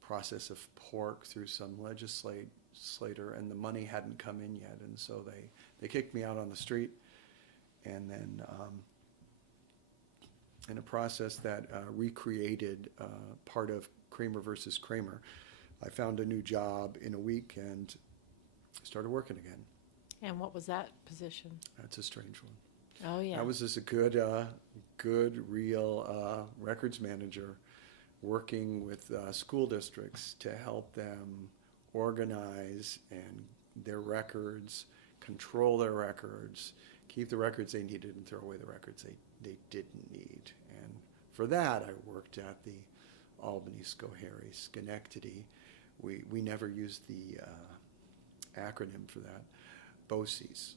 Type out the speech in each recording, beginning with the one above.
process of pork through some legislator, and the money hadn't come in yet, and so they kicked me out on the street, and then in a process that recreated part of Kramer versus Kramer, I found a new job in a week and started working again. And what was that position? That's a strange one. Oh, yeah. I was just a good, real records manager working with school districts to help them organize and their records, control their records, keep the records they needed, and throw away the records they didn't need. And for that, I worked at the Albany, Schoharie, Schenectady. We never used the acronym for that, BOCES,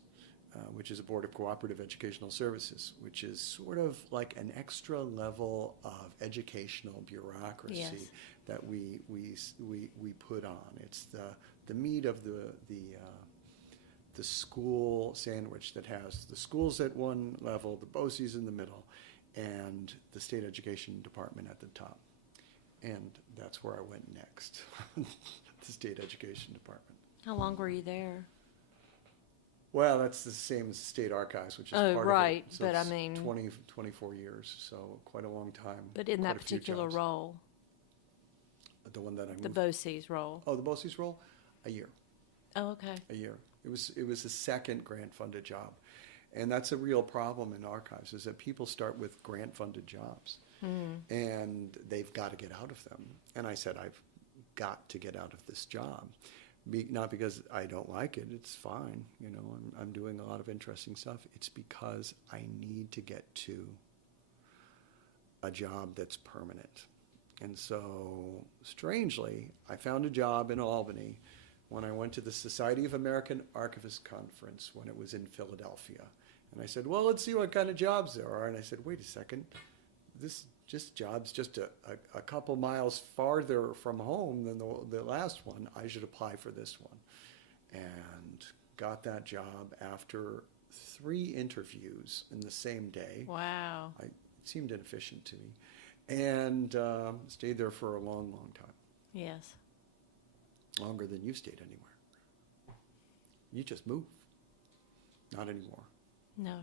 which is a Board of Cooperative Educational Services, which is sort of like an extra level of educational bureaucracy Yes. that we put on. It's the meat of the school sandwich that has the schools at one level, the BOCES in the middle, and the state education department at the top. And that's where I went next, the state education department. How long were you there? Well, that's the same as the state archives, which is part right, of it. So but I it's mean 24 years, so quite a long time. But in quite that a few particular jobs. role, The one that I moved. the BOCES role. Oh, the BOCES role? A year. Oh, okay. A year. It was a second grant-funded job. And that's a real problem in archives, is that people start with grant-funded jobs. And they've got to get out of them. And I said, I've got to get out of this job. Not because I don't like it, it's fine. You know, I'm doing a lot of interesting stuff. It's because I need to get to a job that's permanent. And so, strangely, I found a job in Albany when I went to the Society of American Archivists conference when it was in Philadelphia. And I said, well, let's see what kind of jobs there are. And I said, wait a second, this job's just a couple miles farther from home than the last one. I should apply for this one. And got that job after 3 interviews in the same day. Wow. It seemed inefficient to me. And stayed there for a long, long time. Yes. Longer than you've stayed anywhere. You just move. Not anymore. No.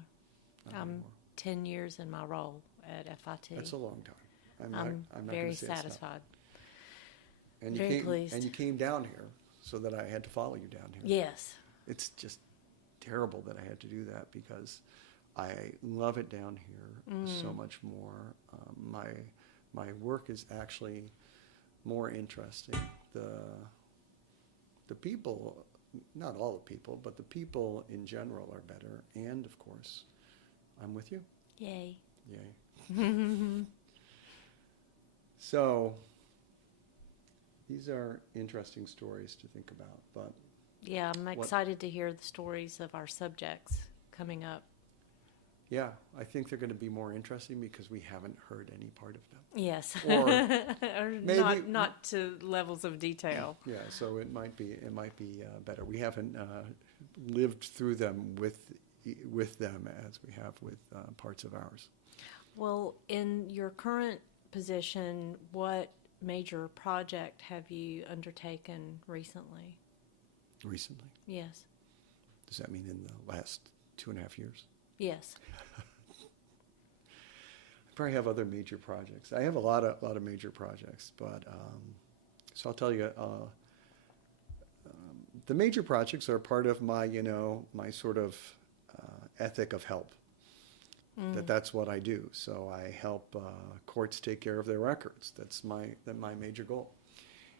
Not anymore. 10 years in my role at FIT. That's a long time. I'm not very gonna say it's not. satisfied. And Very pleased. And you came down here so that I had to follow you down here. Yes. It's just terrible that I had to do that because I love it down here so much more. My work is actually more interesting. The people, not all the people, but the people in general are better. And of course, I'm with you. Yay. Yay. So these are interesting stories to think about, but Yeah, I'm excited to hear the stories of our subjects coming up. yeah, I think they're going to be more interesting because we haven't heard any part of them. Yes. Or Or maybe- not to levels of detail. Yeah, so it might be better. We haven't lived through them with them as we have with parts of ours. Well, in your current position, what major project have you undertaken recently? Recently, Yes. does that mean in the last 2.5 years? Yes. I probably have other major projects. I have a lot of major projects, but so I'll tell you. The major projects are part of my, my sort of ethic of help. That's what I do. So I help courts take care of their records. That's my major goal.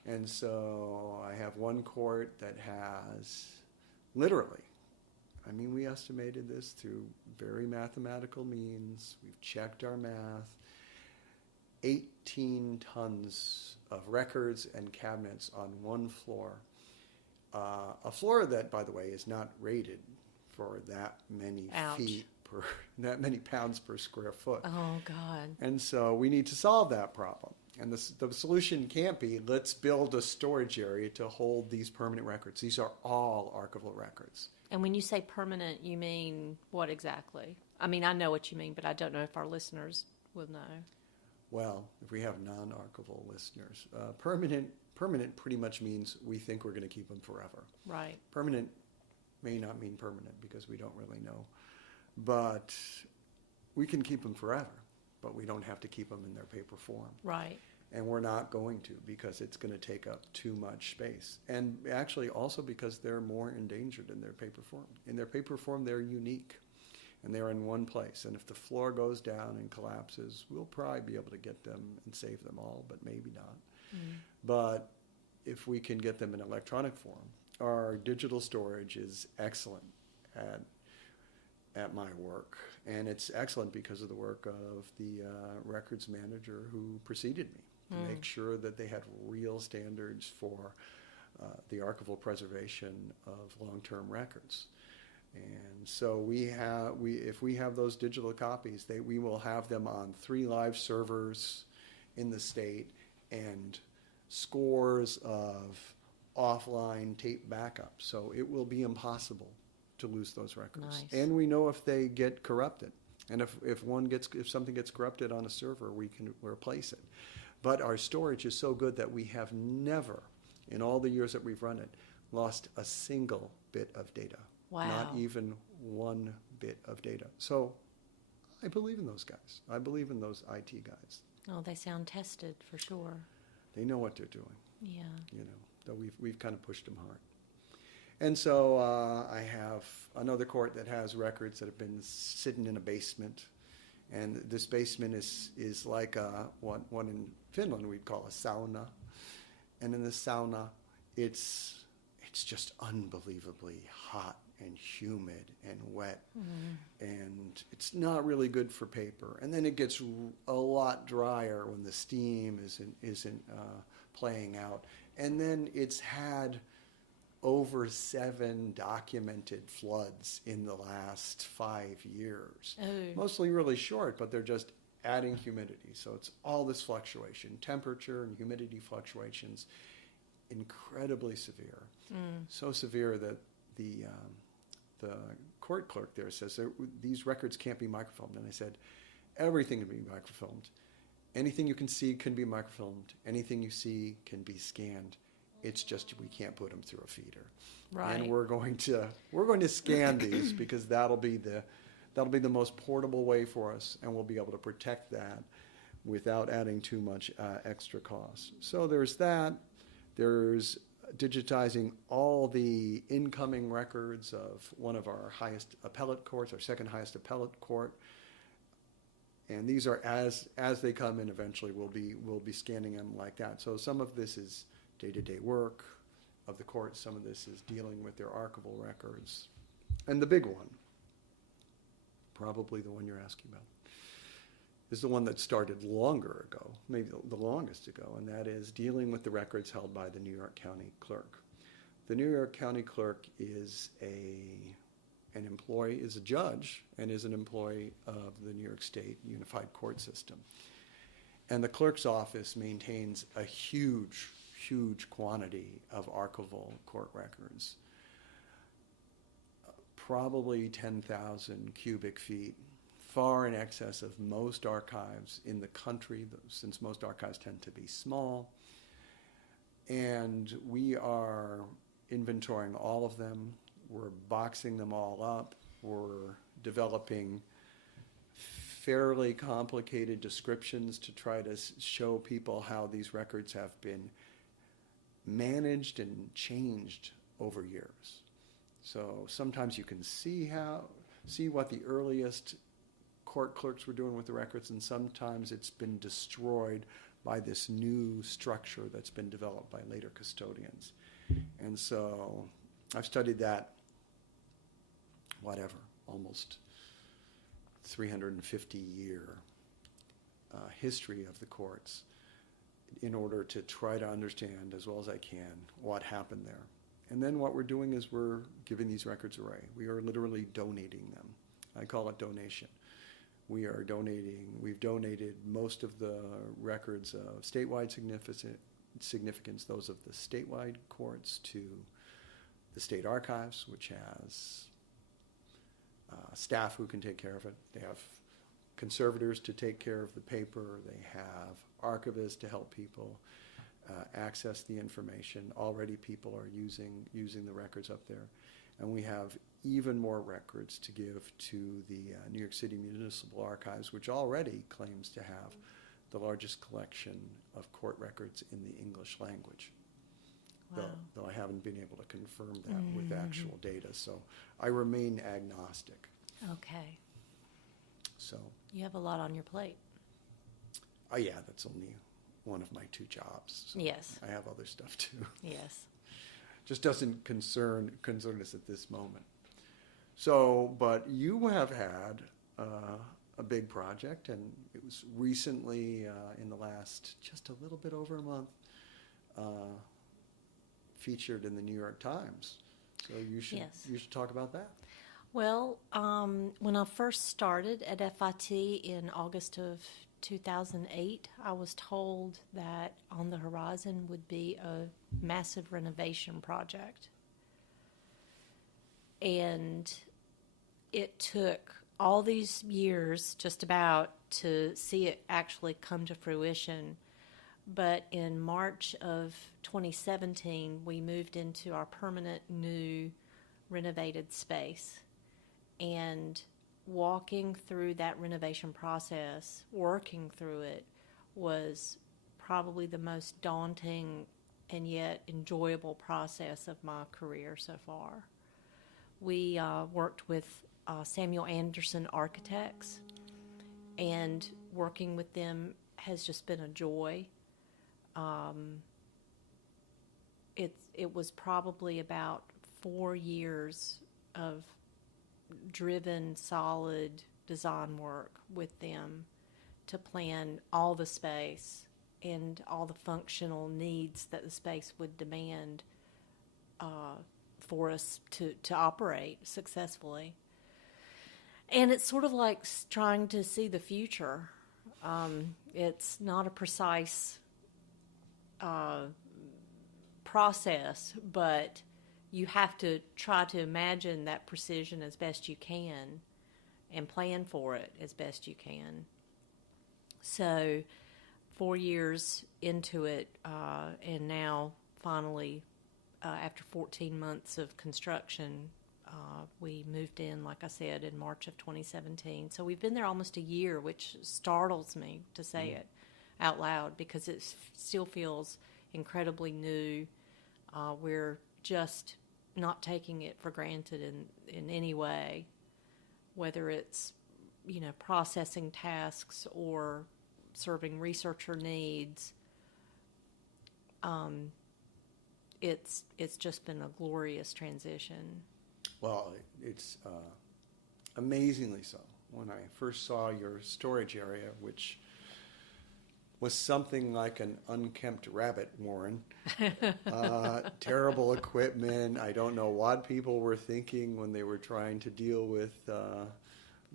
And so I have one court that has literally, I mean, we estimated this through very mathematical means. We've checked our math. 18 tons of records and cabinets on one floor. A floor that, by the way, is not rated for that many Ouch. that many pounds per square foot. Oh, God. And so we need to solve that problem. And the solution can't be, let's build a storage area to hold these permanent records. These are all archival records. And when you say permanent, you mean what exactly? I mean, I know what you mean, but I don't know if our listeners will know. Well, if we have non-archival listeners, permanent pretty much means we think we're going to keep them forever. Right. Permanent may not mean permanent because we don't really know. But we can keep them forever, but we don't have to keep them in their paper form. Right. And we're not going to because it's going to take up too much space. And actually also because they're more endangered in their paper form. In their paper form, they're unique. And they're in one place. And if the floor goes down and collapses, we'll probably be able to get them and save them all, but maybe not. But if we can get them in electronic form, our digital storage is excellent at my work. And it's excellent because of the work of the records manager who preceded me to make sure that they had real standards for the archival preservation of long-term records. And so if we have those digital copies, we will have them on 3 live servers in the state and scores of offline tape backups. So it will be impossible to lose those records. Nice. And we know if they get corrupted. And if something gets corrupted on a server, we can replace it. But our storage is so good that we have never, in all the years that we've run it, lost a single bit of data. Wow. Not even one bit of data. So I believe in those guys. I believe in those IT guys. Oh, they sound tested for sure. They know what they're doing. Yeah. Though we've kind of pushed them hard. And so I have another court that has records that have been sitting in a basement. And this basement is like one in Finland we'd call a sauna. And in the sauna, it's just unbelievably hot and humid and wet. And it's not really good for paper. And then it gets a lot drier when the steam isn't playing out. And then it's had over 7 documented floods in the last 5 years. Oh. Mostly really short, but they're just adding humidity. So it's all this fluctuation, temperature and humidity fluctuations, incredibly severe. So severe that the court clerk there says these records can't be microfilmed. And I said, everything can be microfilmed. Anything you can see can be microfilmed. Anything you see can be scanned. It's just we can't put them through a feeder. Right. And we're going to scan these because that'll be the most portable way for us, and we'll be able to protect that without adding too much extra cost. So there's that. There's digitizing all the incoming records of one of our highest appellate courts, our second highest appellate court. And these are as they come in. Eventually, we'll be scanning them like that. So some of this is day-to-day work of the court. Some of this is dealing with their archival records. And the big one, probably the one you're asking about, is the one that started longer ago, maybe the longest ago, and that is dealing with the records held by the New York County Clerk. The New York County Clerk is an employee, is a judge, and is an employee of the New York State Unified Court System. And the clerk's office maintains a huge quantity of archival court records, probably 10,000 cubic feet, far in excess of most archives in the country, since most archives tend to be small. And we are inventorying all of them. We're boxing them all up. We're developing fairly complicated descriptions to try to show people how these records have been managed and changed over years. So sometimes you can see what the earliest court clerks were doing with the records, and sometimes it's been destroyed by this new structure that's been developed by later custodians. And so I've studied that, almost 350-year history of the courts in order to try to understand as well as I can what happened there. And then what we're doing is we're giving these records away. We are literally donating them. I call it donation. We've donated most of the records of statewide significance, those of the statewide courts, to the state archives, which has staff who can take care of it. They have conservators to take care of the paper. They have archivists to help people access the information. Already people are using the records up there. And we have even more records to give to the New York City Municipal Archives, which already claims to have the largest collection of court records in the English language. Wow. Though I haven't been able to confirm that with actual data. So I remain agnostic. Okay. So, You have a lot on your plate. yeah, that's only one of my 2 jobs. So Yes. I have other stuff too. Yes. Just doesn't concern us at this moment. So, but you have had a big project, and it was recently, in the last just a little bit over a month, featured in the New York Times. So you should talk about that. Well, when I first started at FIT in August of 2008, I was told that on the horizon would be a massive renovation project. And it took all these years just about to see it actually come to fruition. But in March of 2017, we moved into our permanent new renovated space. And walking through that renovation process, working through it, was probably the most daunting and yet enjoyable process of my career so far. We worked with Samuel Anderson Architects, and working with them has just been a joy. It was probably about 4 years of driven, solid design work with them to plan all the space and all the functional needs that the space would demand for us to operate successfully. And it's sort of like trying to see the future. It's not a precise process, but you have to try to imagine that precision as best you can and plan for it as best you can. So 4 years into it, and now finally, after 14 months of construction, we moved in, like I said, in March of 2017. So we've been there almost a year, which startles me to say it out loud because it still feels incredibly new. We're just not taking it for granted in any way, whether it's, processing tasks or serving researcher needs. It's just been a glorious transition. Well, it's amazingly so. When I first saw your storage area, which was something like an unkempt rabbit warren, terrible equipment. I don't know what people were thinking when they were trying to deal with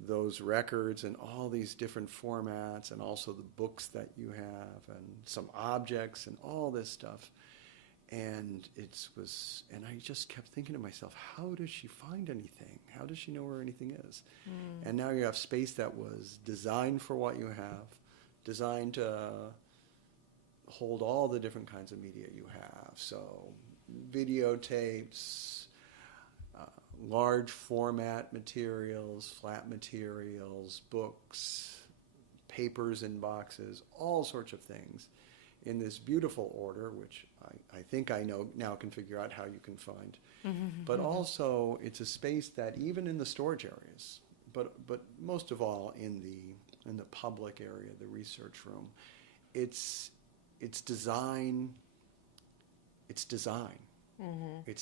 those records and all these different formats, and also the books that you have and some objects and all this stuff. And and I just kept thinking to myself, how does she find anything? How does she know where anything is? And now you have space that was designed for what you have, designed to hold all the different kinds of media you have. So videotapes, large format materials, flat materials, books, papers in boxes, all sorts of things in this beautiful order, which I think I know now can figure out how you can find. But also it's a space that even in the storage areas, but most of all in the public area, the research room, it's design. It's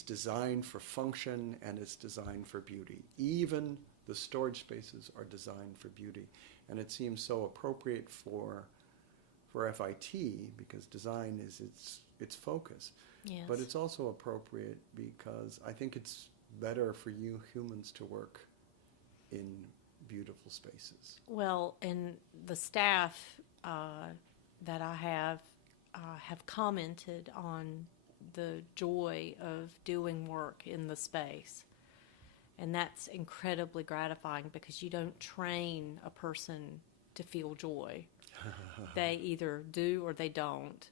designed for function, and it's designed for beauty. Even the storage spaces are designed for beauty, and it seems so appropriate for FIT because design is its focus. Yes. But it's also appropriate because I think it's better for you humans to work in beautiful spaces. Well, and the staff that I have commented on the joy of doing work in the space. And that's incredibly gratifying because you don't train a person to feel joy. They either do or they don't.